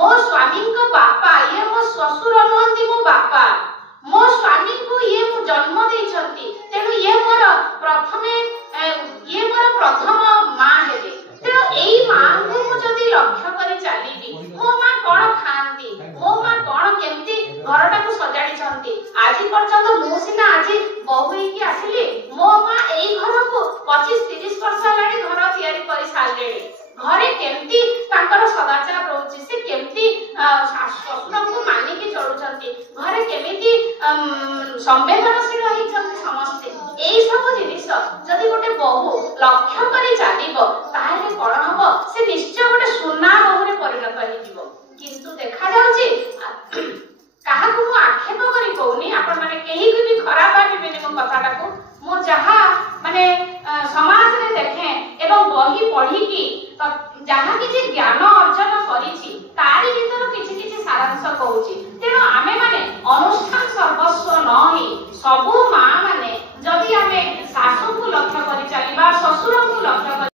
मो स्वामी को बापा ये मो ससुर नुहंती मो बापा मो स्वामी को ये मो जन्म देइछंती तेणु ये मोर प्रथम माँ हेबे तेणु एई माँ को मु जदि लक्ष्य करी चालिबी मो माँ कोन खांती मो माँ कोन केमती घरटा को सजाडी छंती आज पर्यंत मु सिना आज बहु की आसिली मो माँ एई घर को 25-30 वर्ष लाडी घर तयारी करी सालेडी घरे केमती तांकर सदाचार रहउची से केमती ससुर को मानी के चलुचंती घरे केमिति संवेदनशील होई छंती समस्ते एई सब जिनिस जदि गोटे बहु लक्ष्य करी चालिबो ताहे कोन हबो से निश्चय गोटे सुना बहुरे परिणत होई जिवो किंतु देखा जाउची काहा को आक्षेप करी कहूनी आपण माने केही भी खराब भाबिबेनी मो कथाटा को मो जहा माने समाज रे देखे एवं बही पढ़ी की जहा किछि ज्ञान अर्जन करिछि तारी भीतर किछि किछि सारांश कहूची